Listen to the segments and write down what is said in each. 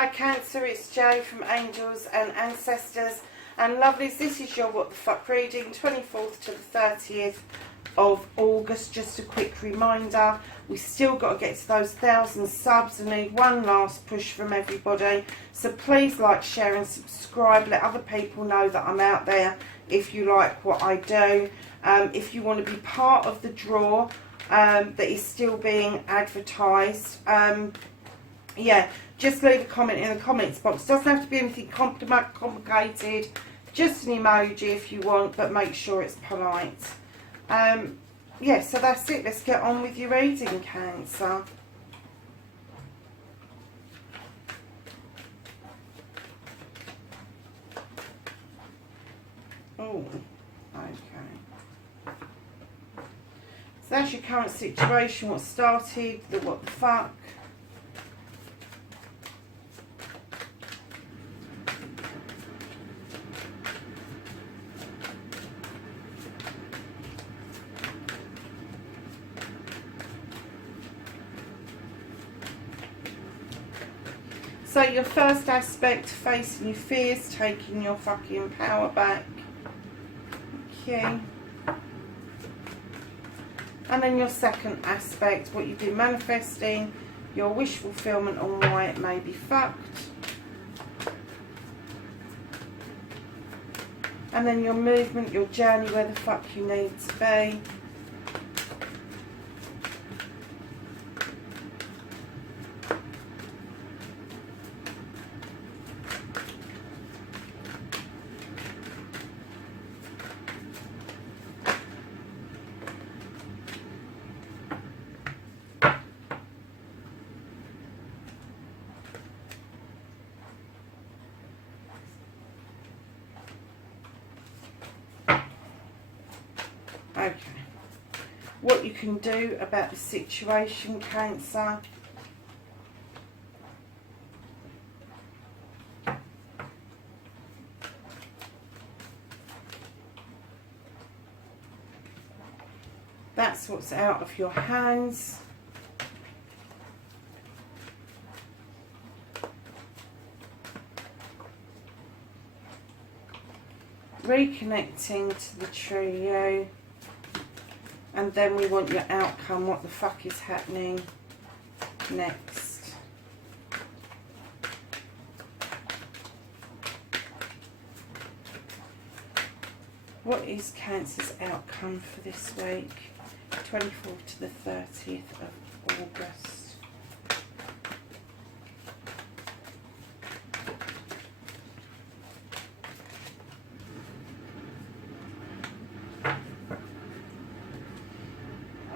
Hi Cancer, it's Jo from Angels and Ancestors and Lovelies. This is your What the Fuck reading, 24th to the 30th of August. Just a quick reminder, we still got to get to those 1,000 subs. I need one last push from everybody. So please like, share and subscribe. Let other people know that I'm out there if you like what I do. If you want to be part of the draw that is still being advertised, yeah, just leave a comment in the comments box. Doesn't have to be anything complicated, just an emoji if you want, but make sure it's polite. Yeah, so that's it. Let's get on with your reading, Cancer. Oh, okay. So that's your current situation, what started, the what the fuck. So your first aspect, facing your fears, taking your fucking power back. Okay. And then your second aspect, what you've been manifesting, your wish fulfillment on why it may be fucked. And then your movement, your journey, where the fuck you need to be. Okay, what you can do about the situation, Cancer. That's what's out of your hands. Reconnecting to the true you. And then we want your outcome, what the fuck is happening next. What is Cancer's outcome for this week? 24th to the 30th of August.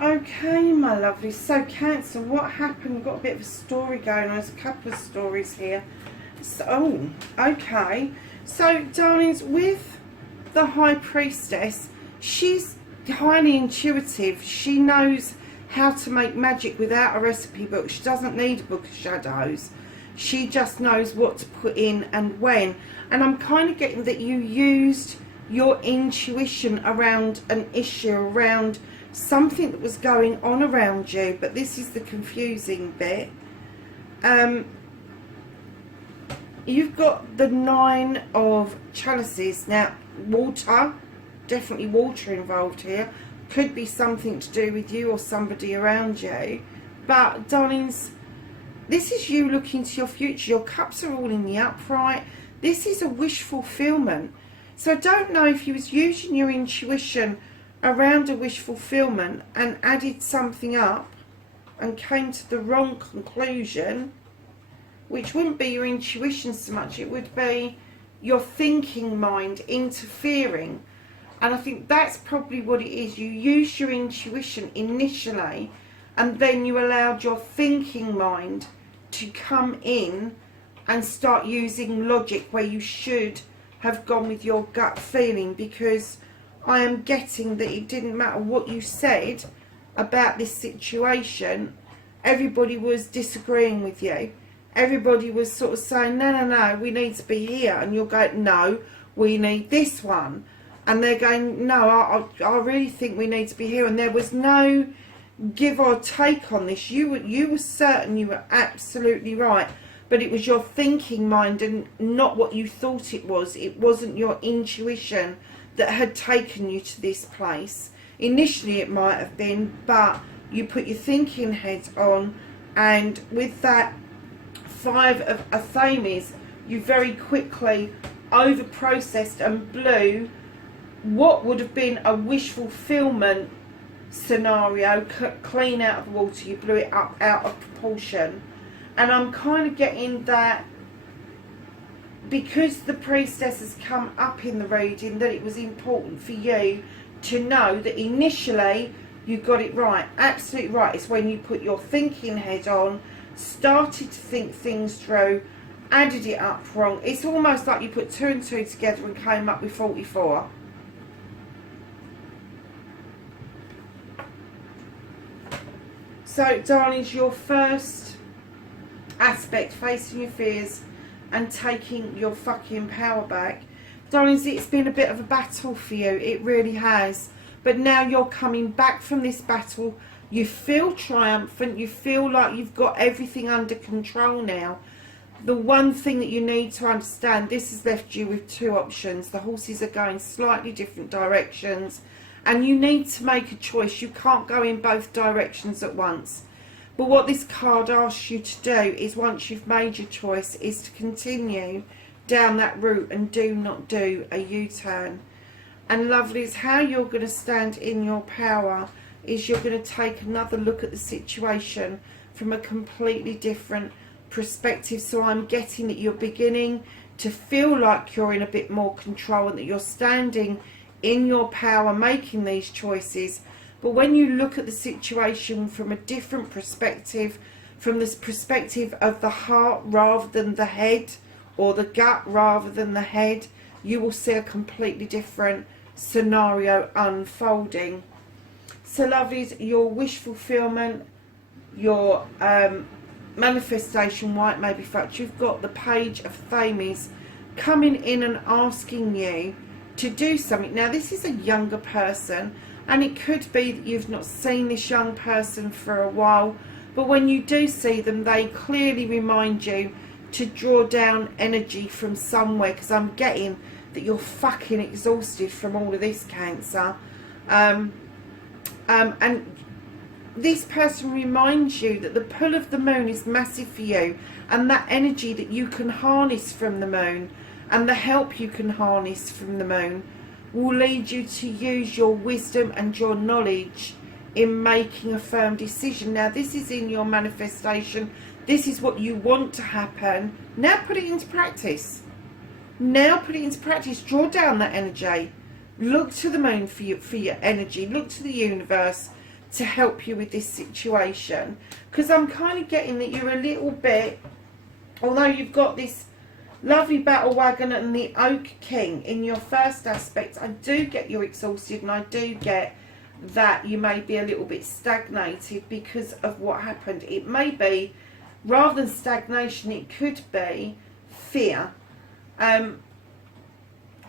Okay, my lovely. So, Cancer, what happened? We've got a bit of a story going on. There's a couple of stories here. So, oh, okay. So, darlings, with the High Priestess, she's highly intuitive. She knows how to make magic without a recipe book. She doesn't need a book of shadows. She just knows what to put in and when. And I'm kind of getting that you used your intuition around an issue, around something that was going on around you, but this is the confusing bit. You've got the 9 of chalices. Now, water, definitely water involved here. Could be something to do with you or somebody around you. But, darlings, this is you looking to your future. Your cups are all in the upright. This is a wish fulfillment. So I don't know if you was using your intuition around a wish fulfillment and added something up and came to the wrong conclusion, which wouldn't be your intuition so much, it would be your thinking mind interfering. And I think that's probably what it is. You used your intuition initially and then you allowed your thinking mind to come in and start using logic where you should have gone with your gut feeling, because I am getting that it didn't matter what you said about this situation, everybody was disagreeing with you. Everybody was sort of saying, no, no, no, we need to be here. And you're going, no, we need this one. And they're going, no, I really think we need to be here. And there was no give or take on this. You were certain, you were absolutely right. but it was your thinking mind and not what you thought it was. It wasn't your intuition that had taken you to this place. Initially it might have been, but you put your thinking head on, and with that 5 of Athames, you very quickly over processed and blew what would have been a wish fulfillment scenario clean out of the water. You blew it up out of proportion. And I'm kind of getting that because the priestess has come up in the reading, that it was important for you to know that initially you got it right, absolutely right. It's when you put your thinking head on, started to think things through, added it up wrong. It's almost like you put 2 and 2 together and came up with 44. So, darlings, your first aspect, facing your fears and taking your fucking power back. Darlings, it's been a bit of a battle for you. It really has. But now you're coming back from this battle. You feel triumphant. You feel like you've got everything under control now. The one thing that you need to understand, this has left you with 2 options. The horses are going slightly different directions, and you need to make a choice. You can't go in both directions at once. But what this card asks you to do is, once you've made your choice, is to continue down that route and do not do a U-turn. And lovelies, how you're going to stand in your power is you're going to take another look at the situation from a completely different perspective. So I'm getting that you're beginning to feel like you're in a bit more control and that you're standing in your power making these choices. But when you look at the situation from a different perspective, from this perspective of the heart rather than the head, or the gut rather than the head, you will see a completely different scenario unfolding. So lovelies, your wish fulfillment, your manifestation, white maybe fact, you've got the Page of Thames coming in and asking you to do something. Now this is a younger person, and it could be that you've not seen this young person for a while, but when you do see them, they clearly remind you to draw down energy from somewhere, because I'm getting that you're fucking exhausted from all of this, Cancer. And this person reminds you that the pull of the moon is massive for you, and that energy that you can harness from the moon and the help you can harness from the moon will lead you to use your wisdom and your knowledge in making a firm decision. Now this is in your manifestation. This is what you want to happen. Now put it into practice. Now put it into practice. Draw down that energy. Look to the moon for your energy. Look to the universe to help you with this situation. Because I'm kind of getting that you're a little bit, although you've got this lovely battle wagon and the Oak King in your first aspect, I do get you're exhausted, and I do get that you may be a little bit stagnated because of what happened. It may be, rather than stagnation, it could be fear. And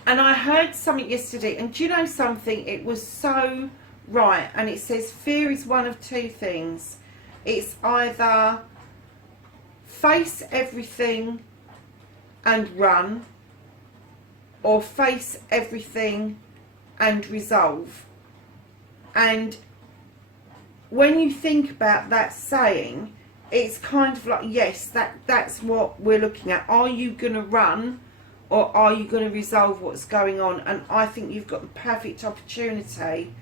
I heard something yesterday, and do you know something? It was so right, and it says fear is one of 2 things. It's either face everything and run, or face everything and resolve. And when you think about that saying, it's kind of like, yes, that's what we're looking at. Are you going to run, or are you going to resolve what's going on? And I think you've got the perfect opportunity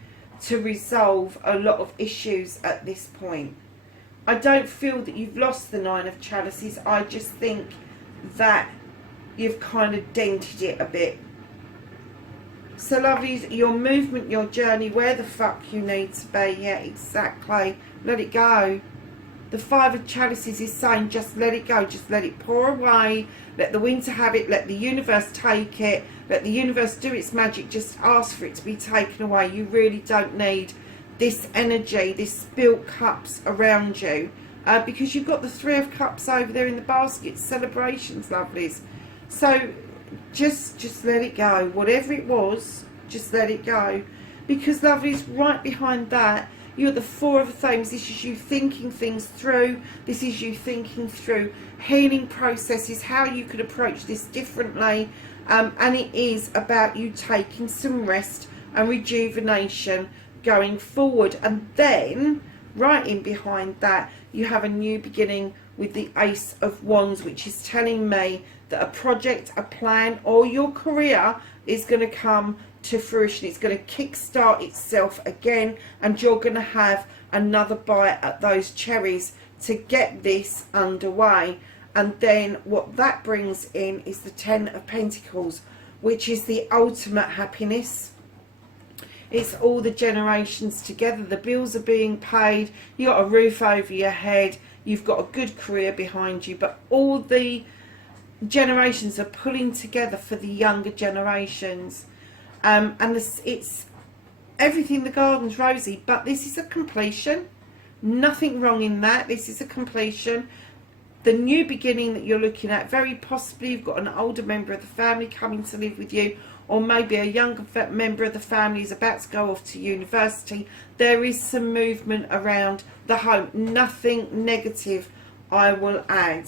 to resolve a lot of issues at this point. I don't feel that you've lost the 9 of Chalices. I just think that you've kind of dented it a bit. So lovelies, your movement, your journey, where the fuck you need to be. Yeah, exactly. Let it go. The 5 of Chalices is saying just let it go. Just let it pour away. Let the winter have it. Let the universe take it. Let the universe do its magic. Just ask for it to be taken away. You really don't need this energy, this spilt cups around you. Because you've got the 3 of Cups over there in the basket. Celebrations, lovelies. So just let it go. Whatever it was, just let it go. Because, lovelies, right behind that You're the Four of Flames. This is you thinking things through. This is you thinking through healing processes, how you could approach this differently. And it is about you taking some rest and rejuvenation going forward. And then, right in behind that, you have a new beginning with the Ace of Wands, which is telling me that a project, a plan, or your career is going to come to fruition. It's going to kickstart itself again, and you're going to have another bite at those cherries to get this underway. And then what that brings in is the Ten of Pentacles, which is the ultimate happiness. It's all the generations together. The bills are being paid. You got a roof over your head. You've got a good career behind you, but all the generations are pulling together for the younger generations. And it's everything, the garden's rosy, but this is a completion. Nothing wrong in that. This is a completion. The new beginning that you're looking at, very possibly you've got an older member of the family coming to live with you, or maybe a younger member of the family is about to go off to university. There is some movement around the home. Nothing negative, I will add.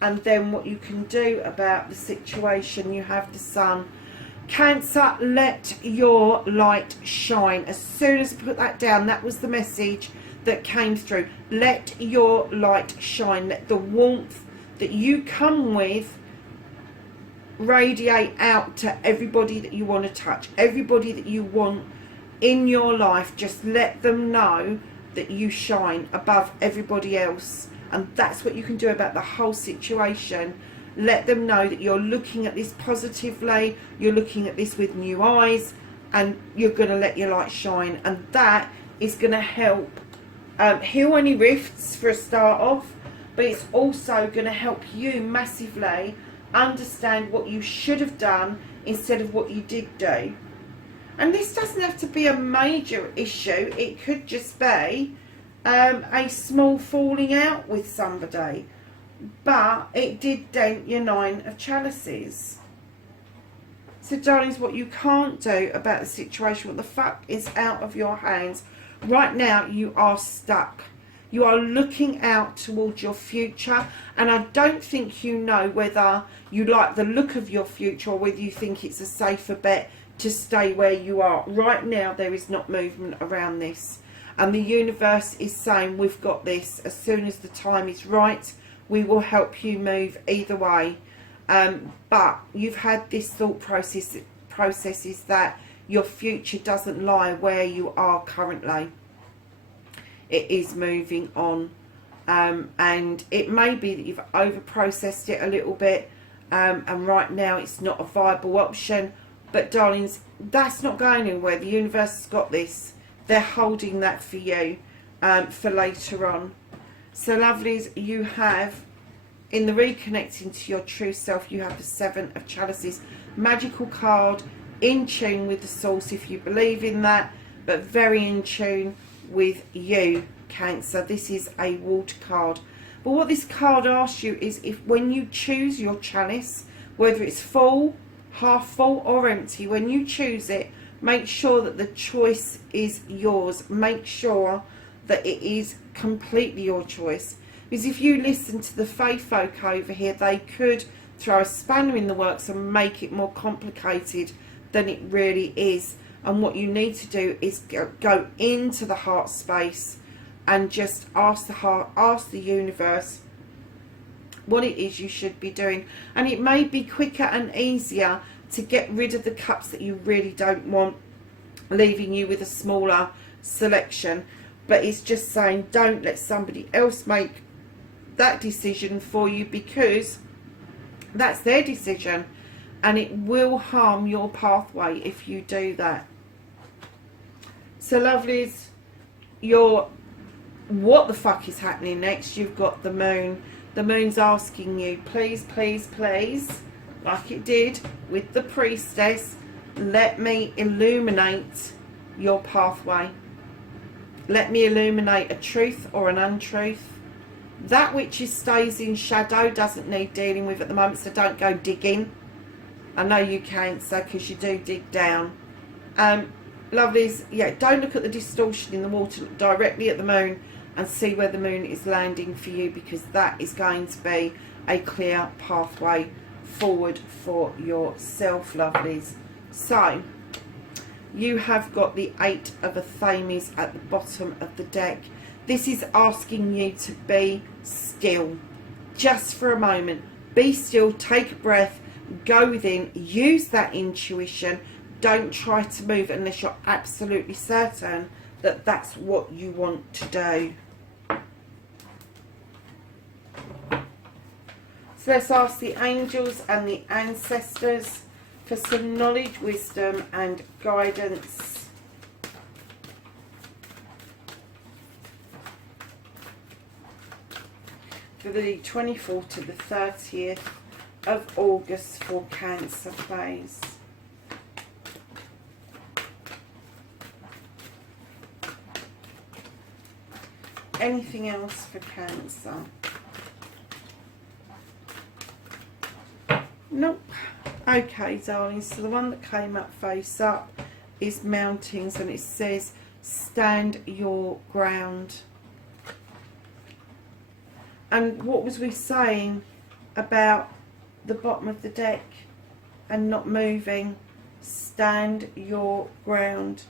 And then what you can do about the situation, you have the Sun. Cancer, let your light shine. As soon as I put that down, that was the message that came through. Let your light shine. Let the warmth that you come with radiate out to everybody that you want to touch, everybody that you want in your life. Just let them know that you shine above everybody else. And that's what you can do about the whole situation. Let them know that you're looking at this positively, you're looking at this with new eyes, and you're going to let your light shine. And that is going to help heal any rifts for a start off, but it's also going to help you massively understand what you should have done instead of what you did do. And this doesn't have to be a major issue. It could just be a small falling out with somebody, but it did dent your Nine of Chalices. So darlings, what you can't do about the situation, what the fuck is out of your hands right now, you are stuck. You are looking out towards your future, and I don't think you know whether you like the look of your future or whether you think it's a safer bet to stay where you are. Right now there is not movement around this, and the universe is saying we've got this. As soon as the time is right, we will help you move either way. But you've had this thought process is that your future doesn't lie where you are currently. It is moving on, and it may be that you've over processed it a little bit, and right now it's not a viable option. But darlings, that's not going anywhere. The universe has got this. They're holding that for you for later on. So lovelies, you have, in the reconnecting to your true self, you have the Seven of Chalices. Magical card, in tune with the source if you believe in that, but very in tune with you, Cancer. This is a water card. But what this card asks you is, if when you choose your chalice, whether it's full, half full or empty, when you choose it, make sure that the choice is yours. Make sure that it is completely your choice. Because if you listen to the faith folk over here, they could throw a spanner in the works and make it more complicated than it really is. And what you need to do is go into the heart space and just ask the heart, ask the universe what it is you should be doing. And it may be quicker and easier to get rid of the cups that you really don't want, leaving you with a smaller selection. But it's just saying, don't let somebody else make that decision for you, because that's their decision, and it will harm your pathway if you do that. So lovelies, what the fuck is happening next? You've got the moon. The moon's asking you, please, please, please, like it did with the priestess, let me illuminate your pathway. Let me illuminate a truth or an untruth. That which stays in shadow doesn't need dealing with at the moment, so don't go digging. I know you can't, so because you do dig down. Lovelies, yeah, don't look at the distortion in the water, look directly at the moon and see where the moon is landing for you, because that is going to be a clear pathway forward for yourself, lovelies. So, you have got the 8 of Athames at the bottom of the deck. This is asking you to be still, just for a moment. Be still, take a breath, go within, use that intuition. Don't try to move unless you're absolutely certain that that's what you want to do. So let's ask the angels and the ancestors for some knowledge, wisdom and guidance. For the 24th to the 30th of August for Cancer, please. Anything else for Cancer? Nope. Okay, darling, so the one that came up face up is Mountains, and it says stand your ground. And what was we saying about the bottom of the deck and not moving? Stand your ground.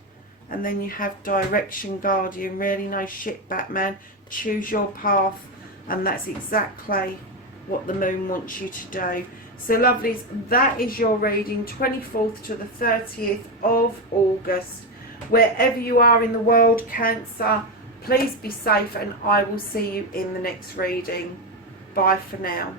And then you have Direction Guardian, really no shit Batman, choose your path, and that's exactly what the moon wants you to do. So lovelies, that is your reading, 24th to the 30th of August. Wherever you are in the world, Cancer, please be safe, and I will see you in the next reading. Bye for now.